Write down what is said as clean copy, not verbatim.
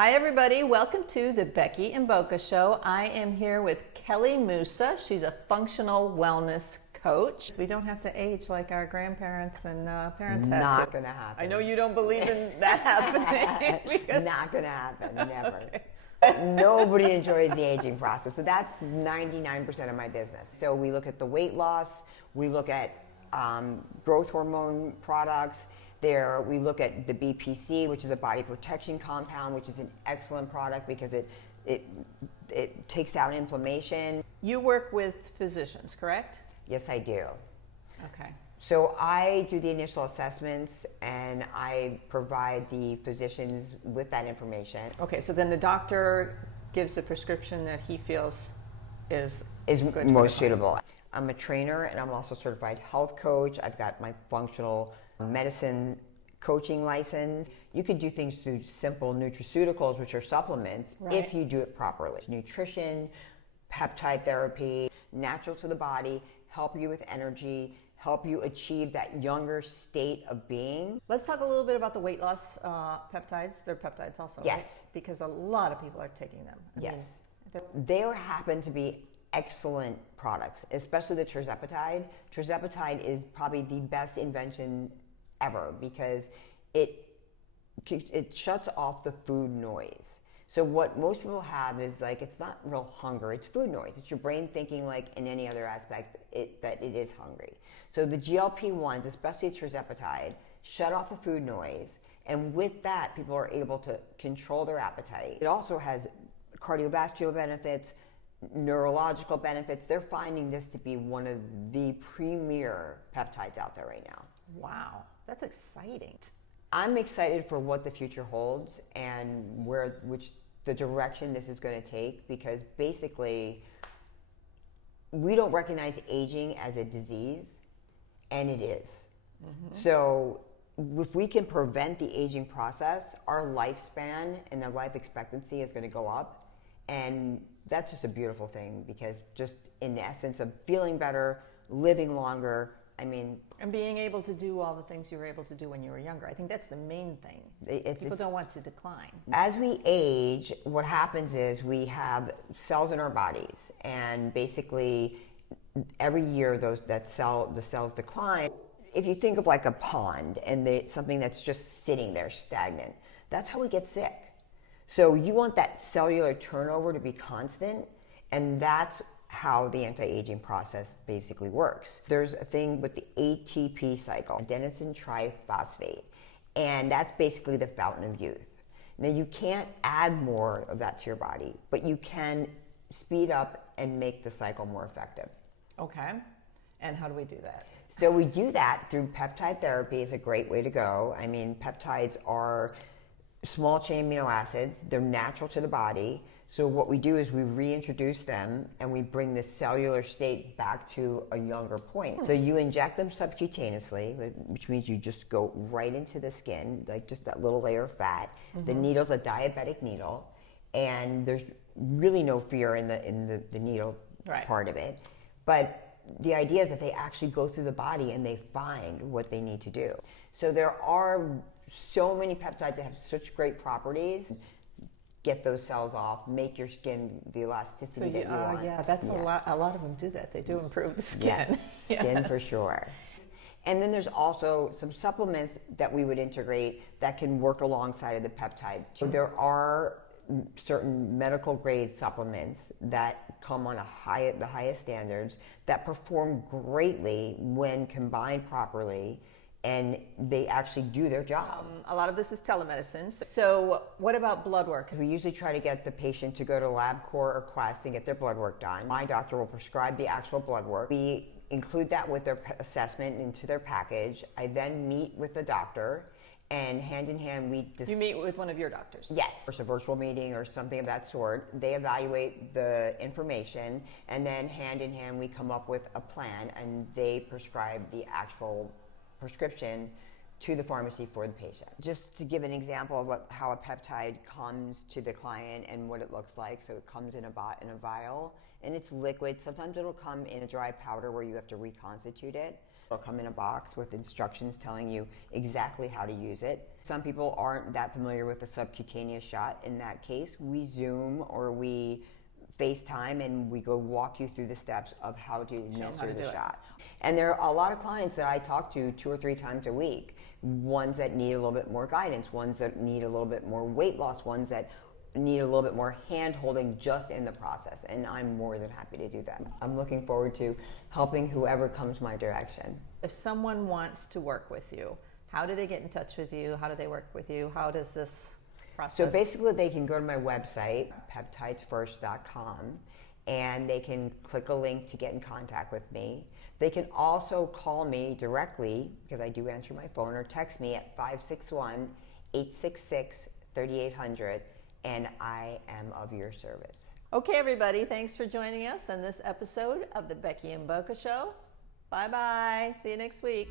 Hi everybody, welcome to the Becky and Boca Show. I am here with Kelly Musa. She's a functional wellness coach. We don't have to age like our grandparents and parents had to. Not gonna happen. I know you don't believe in that happening. Not gonna happen, never. Okay. Nobody enjoys the aging process. So that's 99% of my business. So we look at the weight loss, we look at growth hormone products. We look at the BPC, which is a body protection compound, which is an excellent product because it takes out inflammation. You work with physicians, correct? Yes, I do. Okay. So I do the initial assessments and I provide the physicians with that information. Okay, so then the doctor gives a prescription that he feels is good most suitable. I'm a trainer and I'm also a certified health coach. I've got my functional medicine coaching license. You could do things through simple nutraceuticals, which are supplements, right, if you do it properly. Nutrition, peptide therapy, natural to the body, help you with energy, help you achieve that younger state of being. Let's talk a little bit about the weight loss peptides. They're peptides also, yes, right? Because a lot of people are taking them. Yes. They happen to be excellent products, especially the Tirzepatide. Tirzepatide is probably the best invention ever because it shuts off the food noise. So what most people have is like, it's not real hunger, it's food noise. It's your brain thinking like in any other aspect that it is hungry. So the GLP1's, especially Tirzepatide, shut off the food noise. And with that, people are able to control their appetite. It also has cardiovascular benefits, neurological benefits. They're finding this to be one of the premier peptides out there right now. Wow, that's exciting. I'm excited for what the future holds and which the direction this is going to take, because basically we don't recognize aging as a disease, and it is. Mm-hmm. So if we can prevent the aging process, our lifespan and the life expectancy is going to go up, and that's just a beautiful thing, because just in the essence of feeling better, living longer, and being able to do all the things you were able to do when you were younger. I think that's the main thing. People don't want to decline. As we age, what happens is we have cells in our bodies, and basically every year the cells decline. If you think of like a pond and something that's just sitting there stagnant, that's how we get sick. So you want that cellular turnover to be constant, and that's how the anti-aging process basically works. There's a thing with the ATP cycle, adenosine triphosphate, and that's basically the fountain of youth. Now you can't add more of that to your body, but you can speed up and make the cycle more effective. Okay, and how do we do that? So we do that through peptide therapy. Is a great way to go. Peptides are small chain amino acids. They're natural to the body. So what we do is we reintroduce them and we bring the cellular state back to a younger point. So you inject them subcutaneously, which means you just go right into the skin, like just that little layer of fat. Mm-hmm. The needle's a diabetic needle, and there's really no fear in the needle part of it. But the idea is that they actually go through the body and they find what they need to do. So there are so many peptides that have such great properties. Get those cells off, make your skin the elasticity that you want. Yeah, that's a lot of them do that. They do improve the skin. Yes, skin for sure. And then there's also some supplements that we would integrate that can work alongside of the peptide. So there are certain medical grade supplements that come on the highest standards that perform greatly when combined properly, and they actually do their job. A lot of this is telemedicine. So what about blood work? We usually try to get the patient to go to LabCorp or Quest and get their blood work done. My doctor will prescribe the actual blood work. We include that with their assessment into their package. I then meet with the doctor, and hand in hand You meet with one of your doctors? Yes. It's a virtual meeting or something of that sort. They evaluate the information, and then hand in hand we come up with a plan, and they prescribe the actual prescription to the pharmacy for the patient. Just to give an example of how a peptide comes to the client and what it looks like. So it comes in a vial, and it's liquid. Sometimes it'll come in a dry powder where you have to reconstitute it. It'll come in a box with instructions telling you exactly how to use it. Some people aren't that familiar with the subcutaneous shot. In that case, we Zoom or we FaceTime and we go walk you through the steps of how to administer the shot. And there are a lot of clients that I talk to 2 or 3 times a week. Ones that need a little bit more guidance, ones that need a little bit more weight loss, ones that need a little bit more hand holding just in the process. And I'm more than happy to do that. I'm looking forward to helping whoever comes my direction. If someone wants to work with you, how do they get in touch with you? How do they work with you? How does this process? So basically they can go to my website, peptidesfirst.com, and they can click a link to get in contact with me. They can also call me directly, because I do answer my phone, or text me at 561-866-3800, and I am of your service. Okay, everybody, thanks for joining us on this episode of the Becky and Boca Show. Bye-bye. See you next week.